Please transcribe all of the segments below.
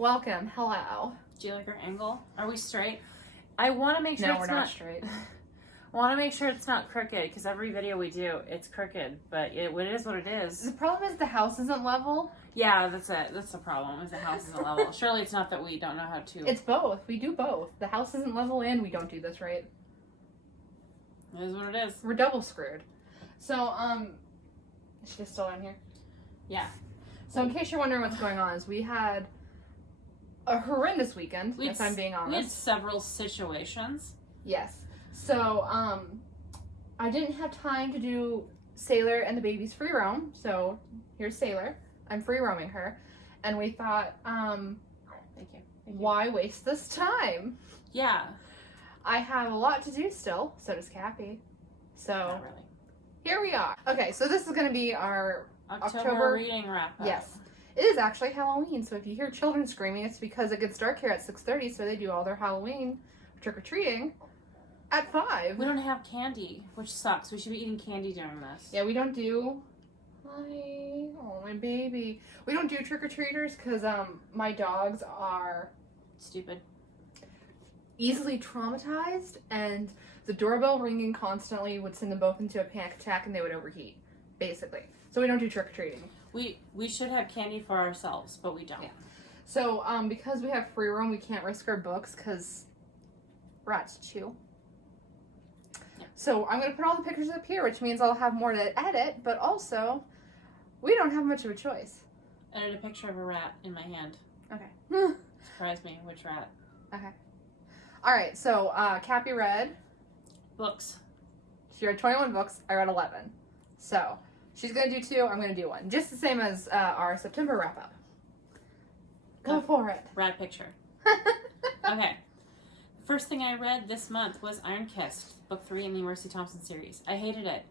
Welcome. Hello. Do you like our angle? Are we straight? I want to make sure No, it's we're not straight. I want to make sure it's not crooked because every video we do, it's crooked. But it is what it is. The problem is the house isn't level. Yeah, that's it. That's the problem. Is the house isn't level. Surely it's not that we don't know how to. It's both. We do both. The house isn't level and we don't do this right. It is what it is. We're double screwed. So, is she still down here? Yeah. So in case you're wondering what's going on, is we had a horrendous weekend, if I'm being honest. We had several situations. Yes. So, I didn't have time to do Sailor and the baby's free roam. So, here's Sailor. I'm free roaming her. And we thought, Thank you. why waste this time? Yeah. I have a lot to do still. So does Cappy. So, Not really. here we are. Okay, so this is going to be our October reading wrap up. Yes. It is actually Halloween, so if you hear children screaming, it's because it gets dark here at 6:30, so they do all their Halloween trick-or-treating at 5. We don't have candy, which sucks. We should be eating candy during this. Yeah, we don't do... Hi. Oh, my baby. We don't do trick-or-treaters because my dogs are... Stupid. easily traumatized, and the doorbell ringing constantly would send them both into a panic attack and they would overheat, basically. So we don't do trick-or-treating. We should have candy for ourselves, but we don't. Yeah. So, because we have free roam, we can't risk our books because rats chew. Yeah. So I'm going to put all the pictures up here, which means I'll have more to edit, but also, we don't have much of a choice. Edit a picture of a rat in my hand. Okay. Surprise me, which rat? Okay. Alright, so, Cappy read. Books. She read 21 books, I read 11. So, she's going to do 2, I'm going to do 1. Just the same as our September wrap-up. Go for it. Rat picture. Okay. The first thing I read this month was Iron Kissed, book 3 in the Mercy Thompson series. I hated it.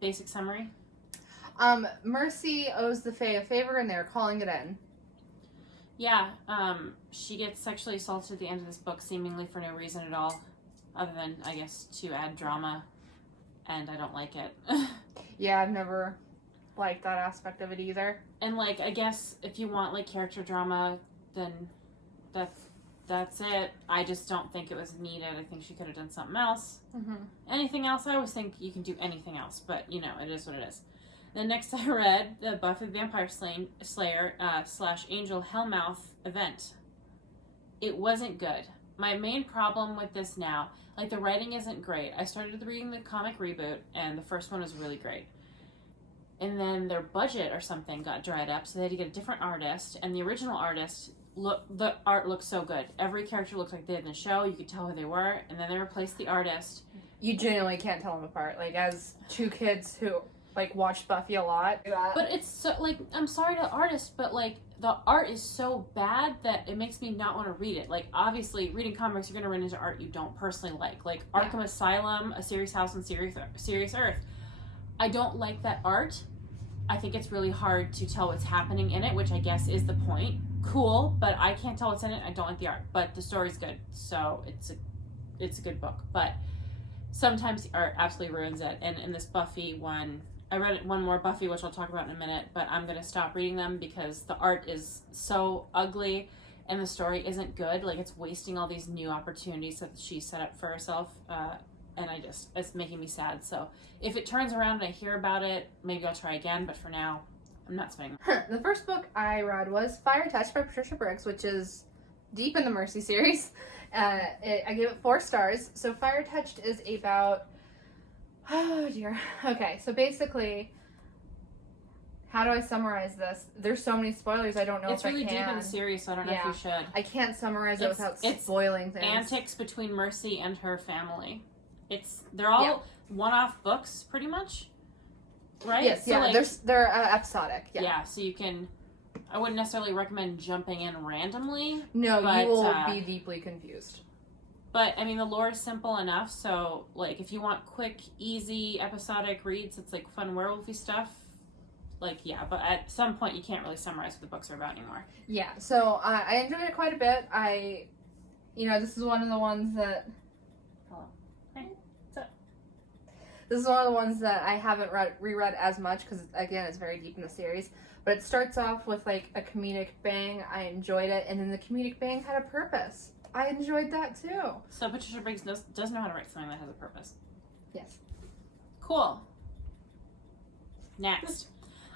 Basic summary. Mercy owes the Fae a favor and they're calling it in. Yeah, she gets sexually assaulted at the end of this book, seemingly for no reason at all, other than, I guess, to add drama, and I don't like it. Yeah, I've never liked that aspect of it either. And, like, I guess if you want, like, character drama, then that's it. I just don't think it was needed. I think she could have done something else. Mm-hmm. Anything else, I always think you can do anything else, but, you know, it is what it is. Then next I read the Buffy Vampire Slayer / Angel Hellmouth event. It wasn't good. My main problem with this now, like the writing isn't great. I started reading the comic reboot and the first one was really great. And then their budget or something got dried up, so they had to get a different artist. And the original artist, the art looked so good. Every character looked like they did in the show. You could tell who they were. And then they replaced the artist. You genuinely can't tell them apart. Like, as two kids who... like, watched Buffy a lot. But it's so, like, I'm sorry to the artist, but, like, the art is so bad that it makes me not want to read it. Like, obviously, reading comics, you're going to run into art you don't personally like. Like, Arkham Asylum, A Serious House on Serious Earth. I don't like that art. I think it's really hard to tell what's happening in it, which I guess is the point. Cool, but I can't tell what's in it. I don't like the art. But the story's good, so it's a good book. But sometimes the art absolutely ruins it. And in this Buffy one... I read one more Buffy, which I'll talk about in a minute, but I'm going to stop reading them because the art is so ugly and the story isn't good. Like, it's wasting all these new opportunities that she set up for herself, and it's making me sad. So if it turns around and I hear about it, maybe I'll try again, but for now, I'm not spending. The first book I read was Fire Touch by Patricia Briggs, which is deep in the Mercy series. I gave it 4 stars. So Fire Touched is about... oh dear. Okay, so basically, how do I summarize this? There's so many spoilers, I don't know it's if I can. It's really deep in the series, so I don't know if you should. I can't summarize it without spoiling things. Antics between Mercy and her family. They're all one-off books, pretty much, right? Yes, so they're episodic. Yeah, so you can... I wouldn't necessarily recommend jumping in randomly. No, you will be deeply confused. But, I mean, the lore is simple enough, so, like, if you want quick, easy, episodic reads, it's, like, fun werewolfy stuff, like, yeah, but at some point you can't really summarize what the books are about anymore. Yeah, so I enjoyed it quite a bit. This is one of the ones that... Hello. Hey, what's up? This is one of the ones that I haven't reread as much, because, again, it's very deep in the series. But it starts off with like a comedic bang. I enjoyed it, and then the comedic bang had a purpose. I enjoyed that too. So Patricia Briggs does know how to write something that has a purpose. Yes. Cool. Next,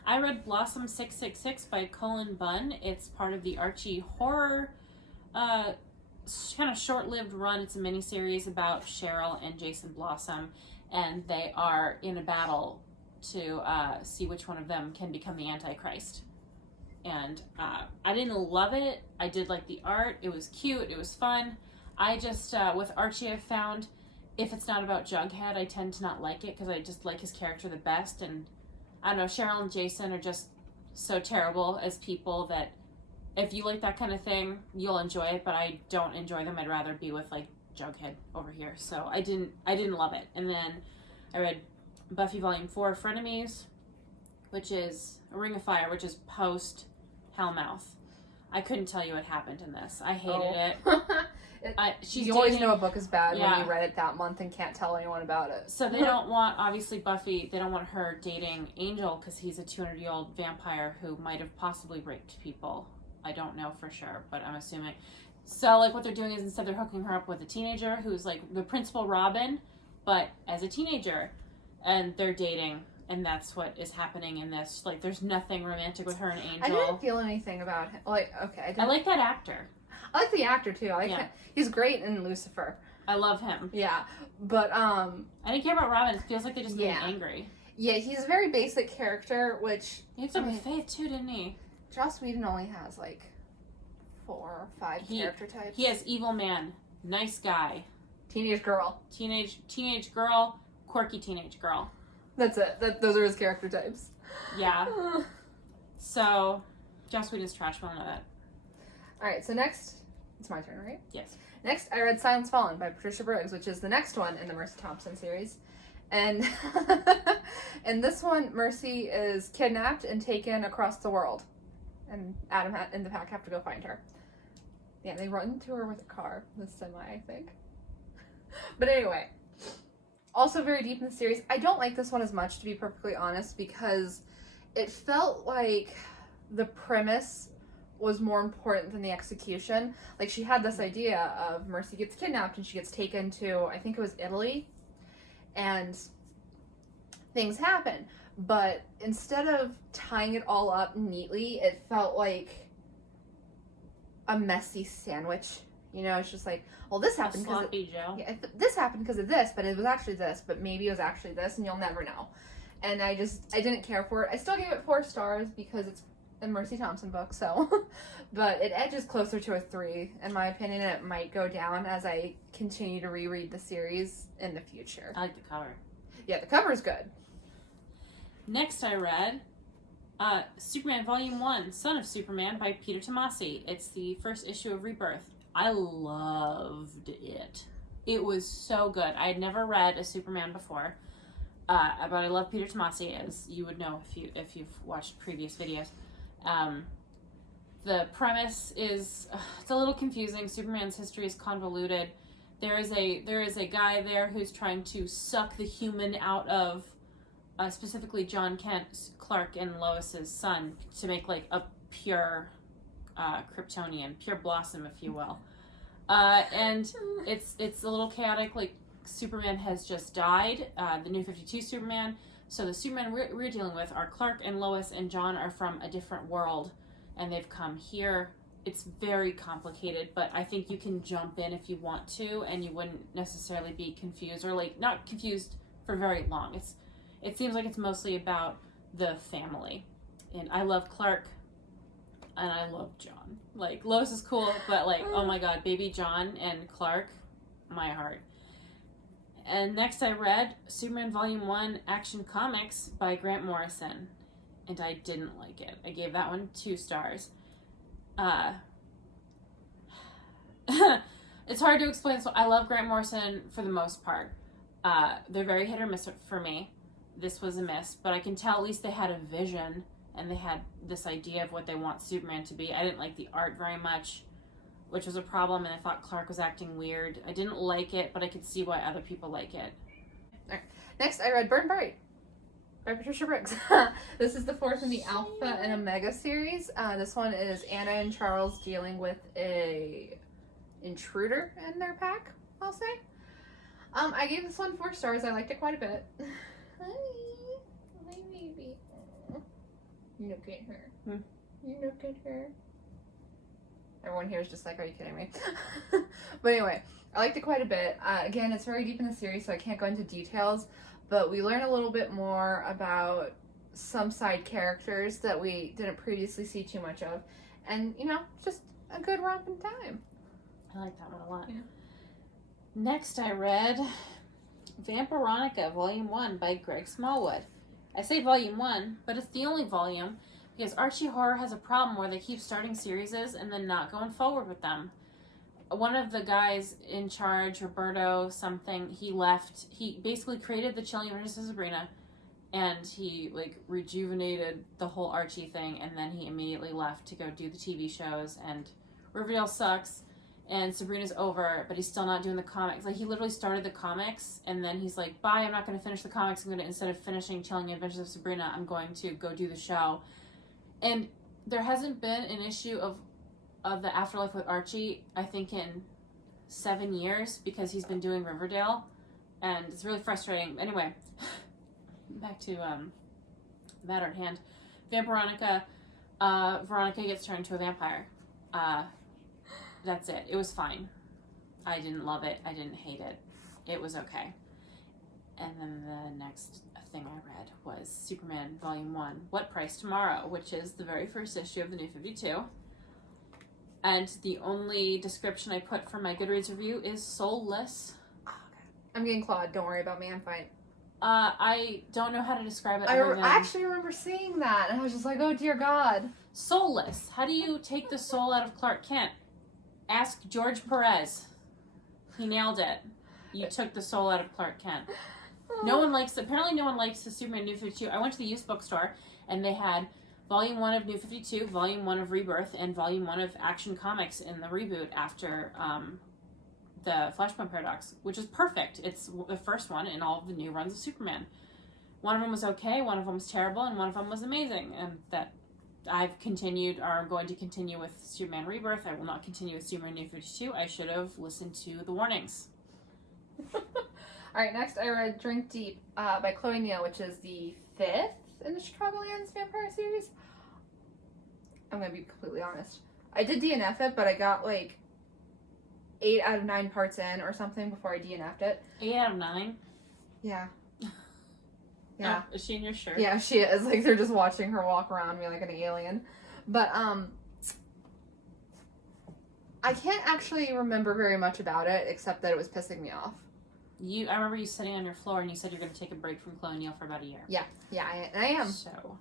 I read Blossom 666 by Colin Bunn. It's part of the Archie horror kind of short-lived run. It's a miniseries about Cheryl and Jason Blossom, and they are in a battle to see which one of them can become the Antichrist. And I didn't love it. I did like the art. It was cute. It was fun. I just, with Archie, I've found if it's not about Jughead, I tend to not like it because I just like his character the best. And I don't know, Cheryl and Jason are just so terrible as people that if you like that kind of thing, you'll enjoy it, but I don't enjoy them. I'd rather be with like Jughead over here. So I didn't love it. And then I read Buffy Volume 4, Frenemies, which is a Ring of Fire, which is post Hellmouth. I couldn't tell you what happened in this. I hated it. You always know a book is bad when you read it that month and can't tell anyone about it. So they don't want, obviously Buffy, they don't want her dating Angel because he's a 200-year-old vampire who might have possibly raped people. I don't know for sure, but I'm assuming. So like what they're doing is instead they're hooking her up with a teenager who's like the principal Robin, but as a teenager, and they're dating. And that's what is happening in this. Like, there's nothing romantic with her and Angel. I didn't feel anything about him. Like, okay. I like that actor. I like the actor, too. I like him. He's great in Lucifer. I love him. Yeah. But, I didn't care about Robin. It feels like they just made me angry. Yeah, he's a very basic character, which... He hooked up with Faith, too, didn't he? Joss Whedon only has, like, 4 or 5 character types. He has evil man, nice guy. Teenage girl. Teenage girl, quirky teenage girl. That's it. Those are his character types. Yeah. So, Joss Whedon's trash. We'll know that. Alright, so next... It's my turn, right? Yes. Next, I read Silence Fallen by Patricia Briggs, which is the next one in the Mercy Thompson series. And in this one, Mercy is kidnapped and taken across the world. And Adam and the pack have to go find her. Yeah, they run to her with a car. The semi, I think. But anyway... Also very deep in the series. I don't like this one as much, to be perfectly honest, because it felt like the premise was more important than the execution. Like, she had this idea of Mercy gets kidnapped and she gets taken to, I think it was Italy, and things happen. But instead of tying it all up neatly, it felt like a messy sandwich. You know, it's just like, well, this happened because this happened because of this, but it was actually this, but maybe it was actually this, and you'll never know. And I didn't care for it. I still gave it 4 stars because it's a Mercy Thompson book, so. But it edges closer to a 3, in my opinion, and it might go down as I continue to reread the series in the future. I like the cover. Yeah, the cover's good. Next I read Superman Volume 1, Son of Superman by Peter Tomasi. It's the first issue of Rebirth. I loved it. It was so good. I had never read a Superman before, but I love Peter Tomasi, as you would know if you've watched previous videos. The premise is it's a little confusing. Superman's history is convoluted. There is a guy there who's trying to suck the human out of specifically John Kent, Clark and Lois's son, to make like a pure Kryptonian, pure blossom, if you will. And it's a little chaotic. Like, Superman has just died, the New 52 Superman. So the Superman we're dealing with are Clark and Lois and John are from a different world, and they've come here. It's very complicated, but I think you can jump in if you want to, and you wouldn't necessarily be confused, or like not confused for very long. It seems like it's mostly about the family, and I love Clark. And I love John. Like, Lois is cool, but like, oh my god, baby John and Clark, my heart. And next I read Superman Volume 1 Action Comics by Grant Morrison. And I didn't like it. I gave that one 2 stars. It's hard to explain. So I love Grant Morrison for the most part. They're very hit or miss for me. This was a miss, but I can tell at least they had a vision. And they had this idea of what they want Superman to be. I didn't like the art very much, which was a problem, and I thought Clark was acting weird. I didn't like it, but I could see why other people like it. All right. Next, I read Burn Bright by Patricia Briggs. This is the fourth in the Alpha and Omega series. This one is Anna and Charles dealing with a intruder in their pack, I'll say. I gave this one 4 stars. I liked it quite a bit. Hi, my baby. Look at her. You look at her. Everyone here is just like, are you kidding me? But anyway, I liked it quite a bit. Again, it's very deep in the series, so I can't go into details, but we learn a little bit more about some side characters that we didn't previously see too much of. And, you know, just a good romping time. I like that one a lot. Yeah. Next, I read Vampironica, Volume 1 by Greg Smallwood. I say Volume 1, but it's the only volume because Archie Horror has a problem where they keep starting series and then not going forward with them. One of the guys in charge, Roberto something, he left. He basically created the Chilling Adventures of Sabrina, and he, like, rejuvenated the whole Archie thing, and then he immediately left to go do the TV shows, and Riverdale sucks. And Sabrina's over, but he's still not doing the comics. Like, he literally started the comics, and then he's like, bye, I'm not going to finish the comics. I'm going to, instead of finishing Chilling Adventures of Sabrina, I'm going to go do the show. And there hasn't been an issue of the Afterlife with Archie, I think, in 7 years, because he's been doing Riverdale. And it's really frustrating. Anyway, back to the matter at hand. Vampironica, Veronica gets turned into a vampire. That's it. It was fine. I didn't love it. I didn't hate it. It was okay. And then the next thing I read was Superman Volume 1, What Price Tomorrow, which is the very first issue of the New 52. And the only description I put for my Goodreads review is soulless. Oh, okay. I'm getting clawed. Don't worry about me. I'm fine. I don't know how to describe it. I actually remember seeing that, and I was just like, oh, dear God. Soulless. How do you take the soul out of Clark Kent? Ask George Perez. He nailed it. You took the soul out of Clark Kent. No one likes, apparently no one likes the Superman New 52. I went to the used bookstore, and they had Volume 1 of New 52, Volume 1 of Rebirth, and Volume 1 of Action Comics in the reboot after the Flashpoint Paradox, which is perfect. It's the first one in all of the new runs of Superman. One of them was okay, one of them was terrible, and one of them was amazing. And that I've continued, or I'm going to continue with Superman Rebirth. I will not continue with Superman New 52. I should have listened to the warnings. Alright, next I read Drink Deep by Chloe Neal, which is the 5th in the Chicagolands Vampire series. I'm going to be completely honest. I did DNF it, but I got like 8 out of 9 parts in or something before I DNF'd it. 8 out of 9? Yeah. Yeah. Oh, is she in your shirt? Yeah, she is. Like, they're just watching her walk around me like an alien. But, I can't actually remember very much about it, except that it was pissing me off. I remember you sitting on your floor and you said you're going to take a break from Chloe Neal for about a year. Yeah, I am. So,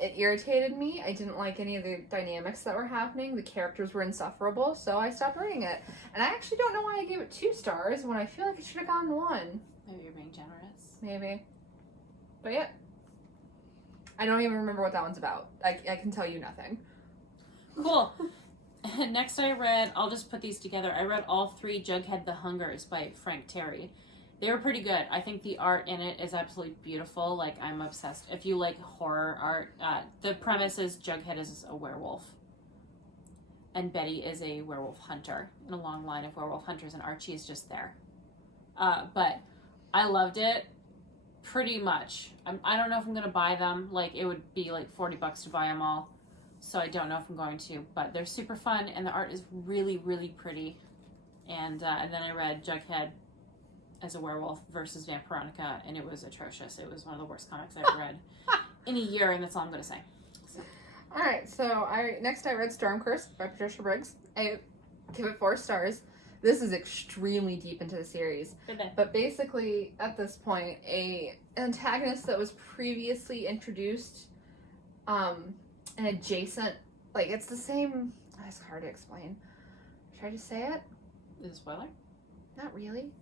it irritated me. I didn't like any of the dynamics that were happening. The characters were insufferable, so I stopped reading it. And I actually don't know why I gave it 2 stars when I feel like it should have gotten 1. maybe you're being generous. Maybe. But yeah. I don't even remember what that one's about. I can tell you nothing. Cool. Next I read, I'll just put these together. I read all 3 Jughead the Hungers by Frank Terry. They were pretty good. I think the art in it is absolutely beautiful. Like, I'm obsessed. If you like horror art, the premise is Jughead is a werewolf. And Betty is a werewolf hunter in a long line of werewolf hunters, and Archie is just there. But I loved it. Pretty much. I don't know if I'm going to buy them. Like, it would be like $40 to buy them all. So I don't know if I'm going to. But they're super fun, and the art is really, really pretty. And then I read Jughead as a werewolf versus Vampironica, and it was atrocious. It was one of the worst comics I've read in a year, and that's all I'm going to say. So. Alright, so next I read Stormcurse by Patricia Briggs. I give it 4 stars. This is extremely deep into the series. But basically, at this point, an antagonist that was previously introduced, an adjacent, like, it's the same, it's hard to explain. Should I just say it? Is it a spoiler? Not really.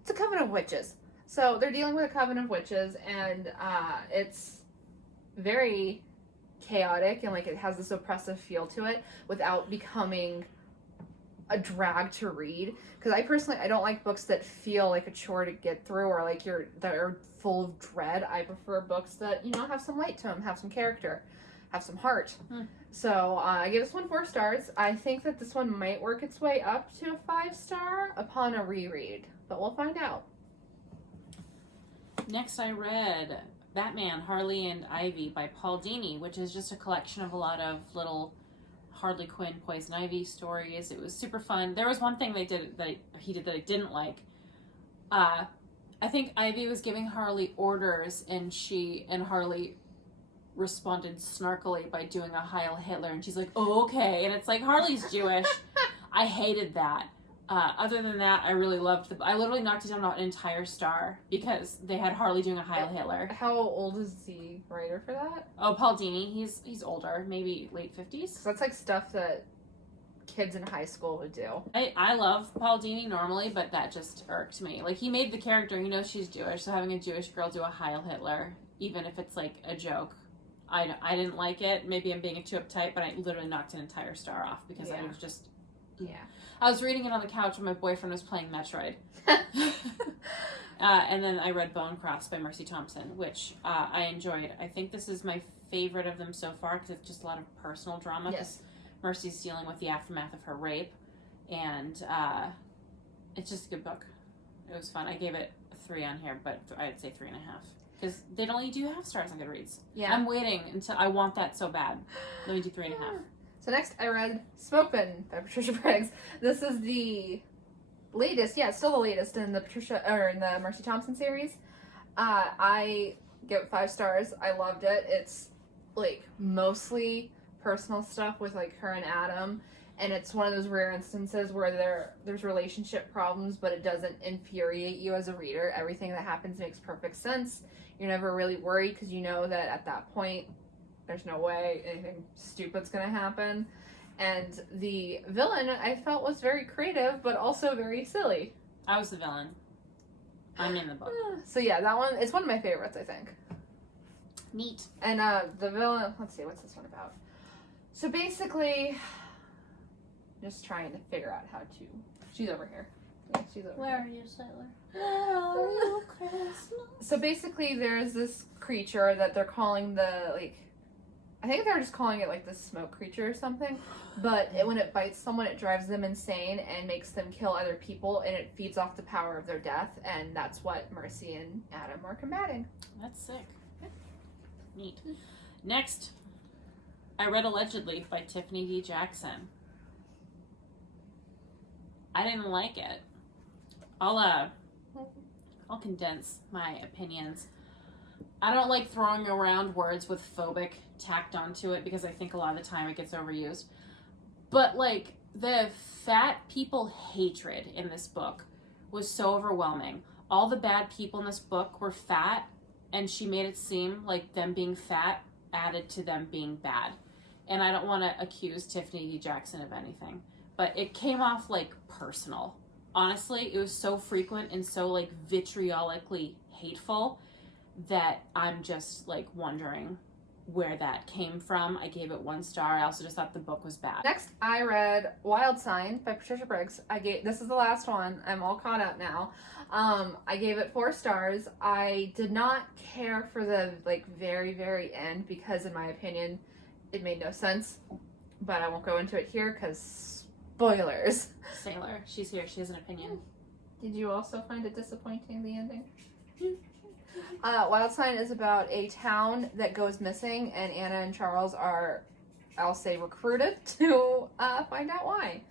It's a coven of witches. So they're dealing with a coven of witches, and it's very chaotic, and, like, it has this oppressive feel to it without becoming a drag to read. Because I personally, I don't like books that feel like a chore to get through or like that are full of dread. I prefer books that, you know, have some light to them, have some character, have some heart. So I gave this one 4 stars. I think that this one might work its way up to a 5-star upon a reread, but we'll find out. Next, I read Batman, Harley, and Ivy by Pauldini, which is just a collection of a lot of little Harley Quinn, Poison Ivy stories. It was super fun. There was one thing he did that I didn't like. I think Ivy was giving Harley orders, and Harley responded snarkily by doing a Heil Hitler, and she's like, "Oh, okay." And it's like, Harley's Jewish. I hated that. Other than that, I really loved I literally knocked it down an entire star because they had Harley doing a Heil Hitler. How old is the writer for that? Oh, Pauldini. He's older, maybe late 50s. So that's like stuff that kids in high school would do. I love Pauldini normally, but that just irked me. Like, he made the character, he knows she's Jewish, so having a Jewish girl do a Heil Hitler, even if it's like a joke, I didn't like it. Maybe I'm being too uptight, but I literally knocked an entire star off because I was just... Yeah. I was reading it on the couch when my boyfriend was playing Metroid. And then I read Bone Cross by Mercy Thompson, which I enjoyed. I think this is my favorite of them so far because it's just a lot of personal drama. Yes. Mercy's dealing with the aftermath of her rape, and it's just a good book. It was fun. I gave it a 3 on here, but I'd say 3.5 because they'd only do half stars on Goodreads. Yeah. I'm waiting until I want that so bad. Let me do 3.5. So next I read Smokeman by Patricia Briggs. This is the latest, still the latest in the Mercy Thompson series. I give it 5 stars. I loved it. It's like mostly personal stuff with like her and Adam, and it's one of those rare instances where there's relationship problems, but it doesn't infuriate you as a reader. Everything that happens makes perfect sense. You're never really worried because you know that at that point there's no way anything stupid's gonna happen. And the villain I felt was very creative, but also very silly. I was the villain. I'm in the book. So yeah, that one, it's one of my favorites, I think. Neat. And the villain, let's see, what's this one about? So basically, just trying to figure out how to, she's over here. Yeah, she's over Where here. are you, Sailor? Where are you, Christmas? So basically there's this creature that they're calling I think they're just calling it like the smoke creature or something, but when it bites someone, it drives them insane and makes them kill other people, and it feeds off the power of their death, and that's what Mercy and Adam are combating. That's sick. Neat. Next, I read Allegedly by Tiffany D. Jackson. I didn't like it. I'll condense my opinions. I don't like throwing around words with phobic tacked onto it because I think a lot of the time it gets overused. But like the fat people hatred in this book was so overwhelming. All the bad people in this book were fat, and she made it seem like them being fat added to them being bad. And I don't want to accuse Tiffany D. Jackson of anything, but it came off like personal. Honestly, it was so frequent and so like vitriolically hateful that I'm just like wondering where that came from. I gave it 1 star. I also just thought the book was bad. Next, I read Wild Sign by Patricia Briggs. This is the last one. I'm all caught up now. I gave it 4 stars. I did not care for the like very, very end because in my opinion, it made no sense. But I won't go into it here because spoilers. Sailor, she's here. She has an opinion. Did you also find it disappointing, the ending? Wild Sign is about a town that goes missing, and Anna and Charles are, I'll say, recruited to find out why.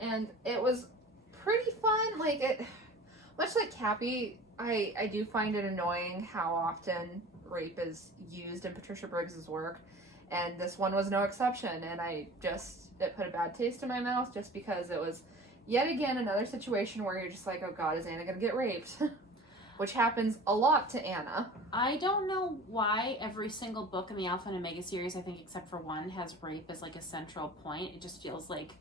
And it was pretty fun. Much like Cappy, I do find it annoying how often rape is used in Patricia Briggs' work, and this one was no exception. And it put a bad taste in my mouth just because it was yet again another situation where you're just like, oh God, is Anna gonna get raped? Which happens a lot to Anna. I don't know why every single book in the Alpha and Omega series, I think except for one, has rape as like a central point. It just feels like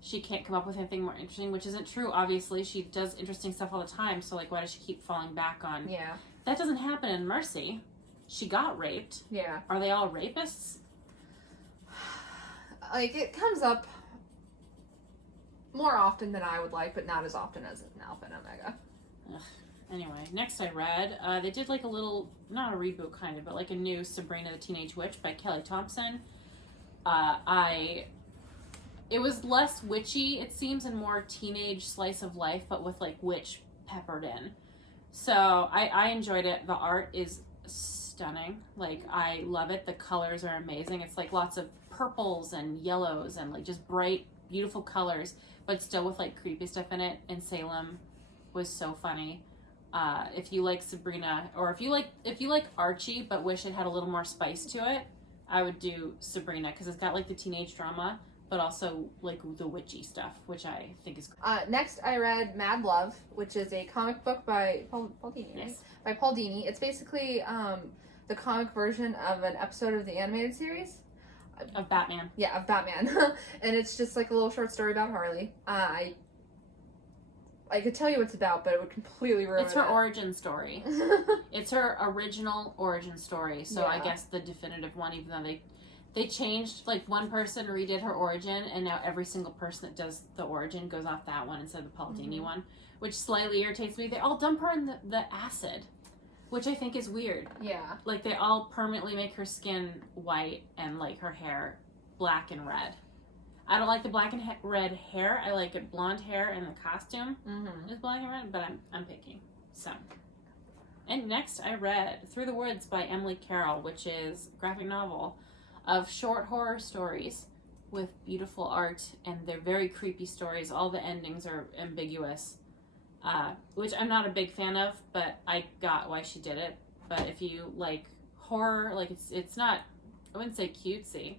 she can't come up with anything more interesting, which isn't true. Obviously, she does interesting stuff all the time, so like why does she keep falling back on? Yeah. That doesn't happen in Mercy. She got raped. Yeah. Are they all rapists? Like, it comes up more often than I would like, but not as often as an Alpha and Omega. Ugh. Anyway, next I read, they did like a little, not a reboot kind of, but like a new Sabrina the Teenage Witch by Kelly Thompson. It was less witchy, it seems, and more teenage slice of life, but with like witch peppered in. So I enjoyed it. The art is stunning. Like, I love it. The colors are amazing. It's like lots of purples and yellows and like just bright, beautiful colors, but still with like creepy stuff in it. And Salem was so funny. If you like Sabrina, or if you like Archie but wish it had a little more spice to it, I would do Sabrina, because it's got like the teenage drama, but also like the witchy stuff, which I think is great. Next, I read Mad Love, which is a comic book by Pauldini, right? Yes. By Pauldini. It's basically the comic version of an episode of the animated series. Of Batman. Yeah, of Batman. And it's just like a little short story about Harley. I could tell you what it's about, but it would completely ruin it. It's her origin story. It's her original origin story. So I guess the definitive one, even though they changed, like one person redid her origin, and now every single person that does the origin goes off that one instead of the Pauldini one, which slightly irritates me. They all dump her in the acid, which I think is weird. Yeah. Like, they all permanently make her skin white and like her hair black and red. I don't like the black and red hair. I like it blonde hair, and the costume is black and red, but I'm picky. So. And next I read Through the Woods by Emily Carroll, which is a graphic novel of short horror stories with beautiful art, and they're very creepy stories. All the endings are ambiguous, which I'm not a big fan of, but I got why she did it. But if you like horror, like it's not, I wouldn't say cutesy.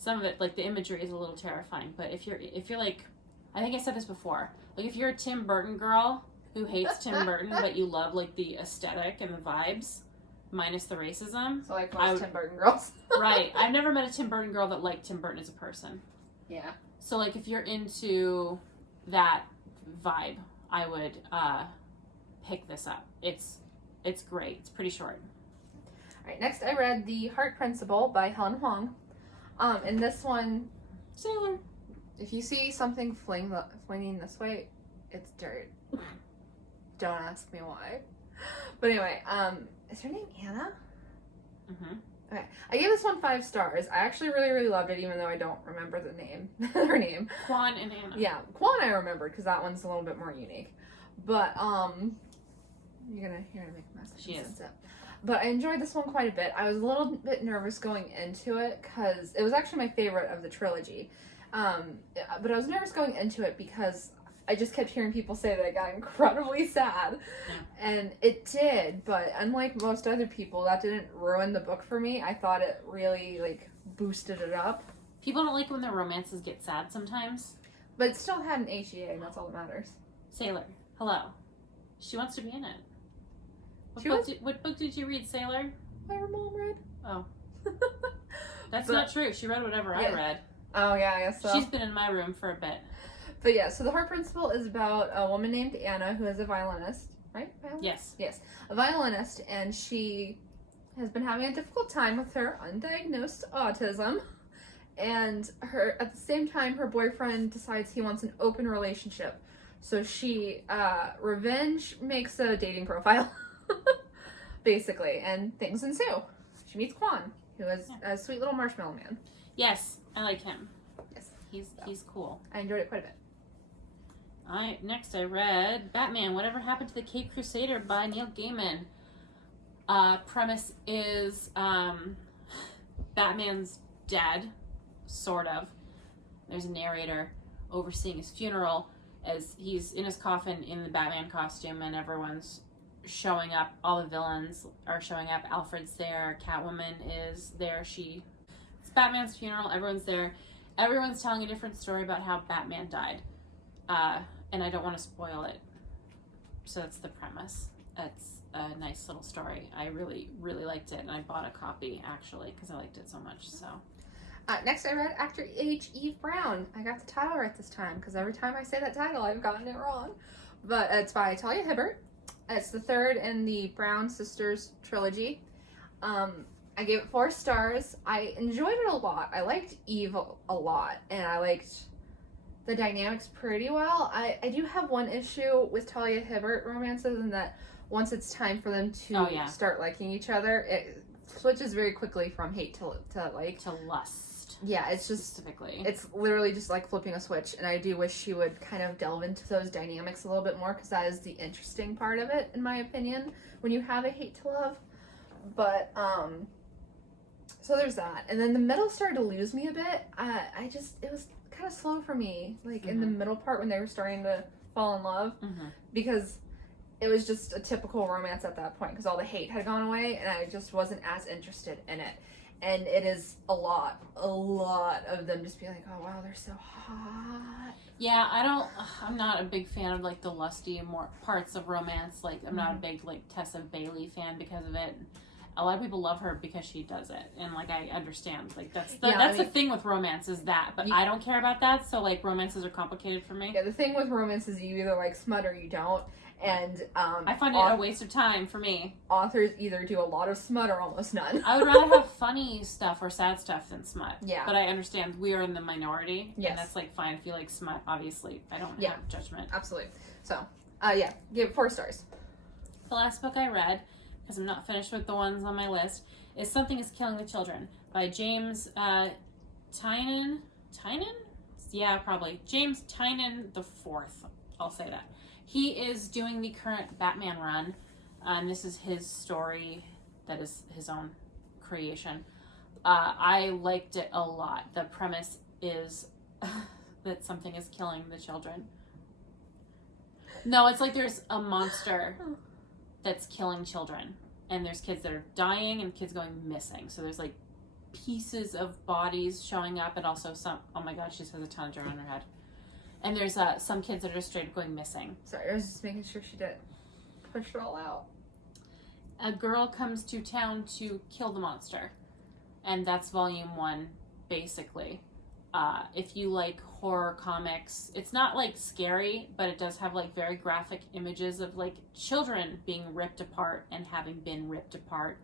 Some of it, like the imagery is a little terrifying, but if you're like, I think I said this before, like if you're a Tim Burton girl who hates Tim Burton, but you love like the aesthetic and the vibes, minus the racism. So like most Tim Burton girls. Right. I've never met a Tim Burton girl that liked Tim Burton as a person. Yeah. So like if you're into that vibe, I would pick this up. It's great. It's pretty short. All right. Next, I read The Heart Principle by Helen Huang. And this one, Sailor. If you see something flinging this way, it's dirt. Don't ask me why. But anyway, is her name Anna? Mm-hmm. Okay. I gave this one 5 stars. I actually really, really loved it, even though I don't remember the name. Her name. Quan and Anna. Yeah, Quan I remembered, because that one's a little bit more unique. But, you're gonna make a mess. She is. But I enjoyed this one quite a bit. I was a little bit nervous going into it, because it was actually my favorite of the trilogy. But I was nervous going into it because I just kept hearing people say that it got incredibly sad. Yeah. And it did, but unlike most other people, that didn't ruin the book for me. I thought it really, like, boosted it up. People don't like when their romances get sad sometimes. But it still had an HEA, and that's all that matters. Sailor. Hello. She wants to be in it. What book did you read, Sailor? Her mom read. Oh. That's not true. She read whatever I read. Oh, yeah, I guess so. She's been in my room for a bit. But yeah, so The Heart Principle is about a woman named Anna who is a violinist, right? Yes. Yes, a violinist, and she has been having a difficult time with her undiagnosed autism. And at the same time, her boyfriend decides he wants an open relationship. So she, revenge makes a dating profile, basically, and things ensue. She meets Quan, who is a sweet little marshmallow man. Yes, I like him. Yes. He's cool. I enjoyed it quite a bit. Next I read Batman, Whatever Happened to the Caped Crusader by Neil Gaiman. Premise is, Batman's dead, sort of. There's a narrator overseeing his funeral as he's in his coffin in the Batman costume, and everyone's showing up. All the villains are showing up. Alfred's there. Catwoman is there. It's Batman's funeral. Everyone's there. Everyone's telling a different story about how Batman died. And I don't want to spoil it. So that's the premise. It's a nice little story. I really, really liked it, and I bought a copy, actually, because I liked it so much, so... Next, I read Actor H. Eve Brown. I got the title right this time, because every time I say that title, I've gotten it wrong. But it's by Talia Hibbert. It's the third in the Brown Sisters trilogy. I gave it 4 stars. I enjoyed it a lot. I liked Eve a lot, and I liked the dynamics pretty well. I do have one issue with Talia Hibbert romances, in that once it's time for them to start liking each other, it switches very quickly from hate to like. To lust. Yeah, it's just... Specifically. It's literally just like flipping a switch, and I do wish she would kind of delve into those dynamics a little bit more, because that is the interesting part of it, in my opinion, when you have a hate to love. But, so there's that. And then the middle started to lose me a bit. It was kind of slow for me, like in the middle part when they were starting to fall in love, because it was just a typical romance at that point, because all the hate had gone away, and I just wasn't as interested in it. And it is a lot of them just being like, oh wow, they're so hot. Yeah, I'm not a big fan of like the lusty more parts of romance. Like, I'm not a big like Tessa Bailey fan because of it. A lot of people love her because she does it, and like I understand, like that's the thing with romance is that, but I don't care about that. So like romances are complicated for me. Yeah, the thing with romance is you either like smut or you don't, and I find it a waste of time for me. Authors either do a lot of smut or almost none. I would rather have funny stuff or sad stuff than smut. Yeah, but I understand we are in the minority, and that's like fine if you like smut. Obviously, I don't have judgment. Absolutely. So, give it 4 stars. The last book I read, because I'm not finished with the ones on my list, is Something is Killing the Children by James Tynan? Yeah, probably. James Tynan the Fourth. I'll say that. He is doing the current Batman run, and this is his story that is his own creation. I liked it a lot. The premise is that something is killing the children. No, it's like there's a monster that's killing children, and there's kids that are dying and kids going missing. So there's like pieces of bodies showing up, and also some, oh my god, she just has a ton of dirt on her head, and there's some kids that are just straight up going missing. Sorry, I was just making sure she did push it all out. A girl comes to town to kill the monster, and that's volume 1 basically. If you like horror comics, it's not like scary, but it does have like very graphic images of like children being ripped apart and having been ripped apart.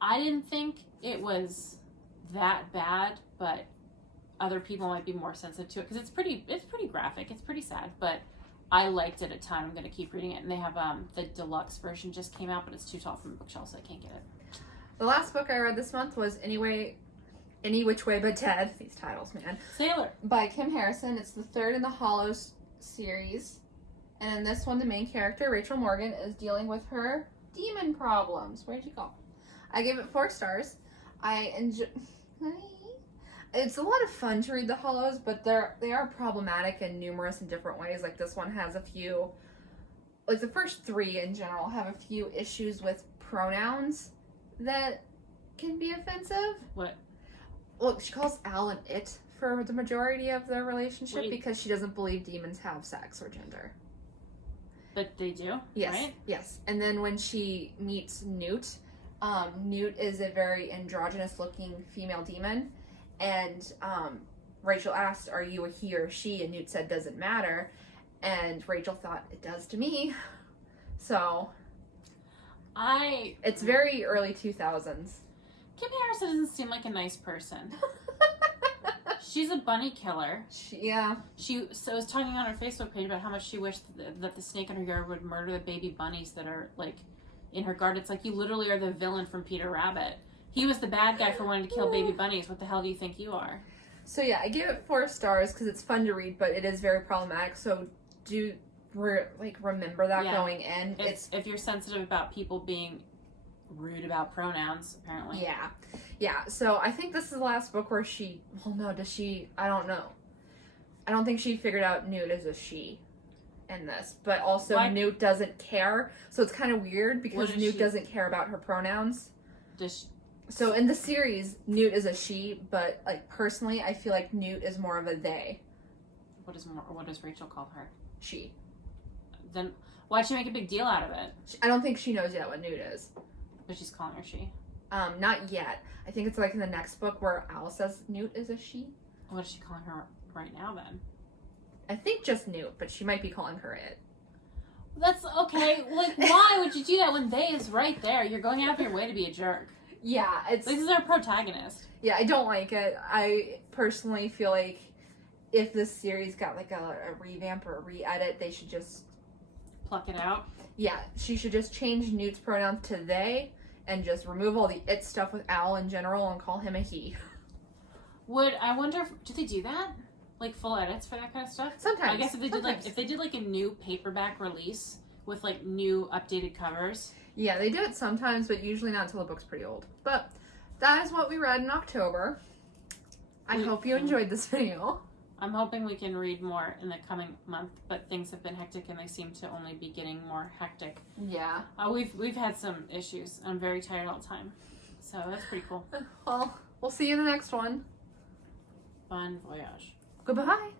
I didn't think it was that bad, but other people might be more sensitive to it because it's pretty graphic. It's pretty sad, but I liked it a ton. I'm gonna keep reading it, and they have the deluxe version just came out, but it's too tall from the bookshelf, so I can't get it. The last book I read this month was Any Which Way But Dead. These titles, man. Sailor. By Kim Harrison. It's the 3rd in the Hollows series. And in this one, the main character, Rachel Morgan, is dealing with her demon problems. Where'd you go? I gave it 4 stars. I enjoy... It's a lot of fun to read the Hollows, but they are problematic in numerous and different ways. Like, this one has a few... Like, the first 3 in general have a few issues with pronouns that can be offensive. What? Well, she calls Alan it for the majority of their relationship because she doesn't believe demons have sex or gender. But they do, yes, right? Yes. And then when she meets Newt, Newt is a very androgynous-looking female demon. And Rachel asked, are you a he or she? And Newt said, doesn't matter. And Rachel thought, it does to me. So... It's very early 2000s. Kim Harrison doesn't seem like a nice person. She's a bunny killer. She was talking on her Facebook page about how much she wished that the snake in her yard would murder the baby bunnies that are, like, in her garden. It's like, you literally are the villain from Peter Rabbit. He was the bad guy for wanting to kill baby bunnies. What the hell do you think you are? So yeah, I gave it 4 stars because it's fun to read, but it is very problematic. So remember that going in. If you're sensitive about people being rude about pronouns, apparently. Yeah. So I think this is the last book where I don't know. I don't think she figured out Newt as a she in this, but also Newt doesn't care. So it's kind of weird because Newt doesn't care about her pronouns. So in the series, Newt is a she, but like personally, I feel like Newt is more of a they. What does Rachel call her? She. Then why'd she make a big deal out of it? I don't think she knows yet what Newt is. But she's calling her she. Not yet. I think it's like in the next book where Al says Newt is a she. What is she calling her right now then? I think just Newt, but she might be calling her it. That's okay. Like, why would you do that when they is right there? You're going out of your way to be a jerk. Yeah, this is our protagonist. Yeah, I don't like it. I personally feel like if this series got like a revamp or a re-edit, they should just Pluck it out. Yeah, she should just change Newt's pronouns to they and just remove all the it stuff with Al in general and call him a he. I wonder if, do they do that? Like full edits for that kind of stuff? Sometimes. I guess if they did like a new paperback release with like new updated covers. Yeah, they do it sometimes, but usually not until the book's pretty old. But that is what we read in October. I hope you enjoyed this video. I'm hoping we can read more in the coming month, but things have been hectic and they seem to only be getting more hectic. Yeah. We've had some issues. I'm very tired all the time. So that's pretty cool. Well, we'll see you in the next one. Bon voyage. Goodbye.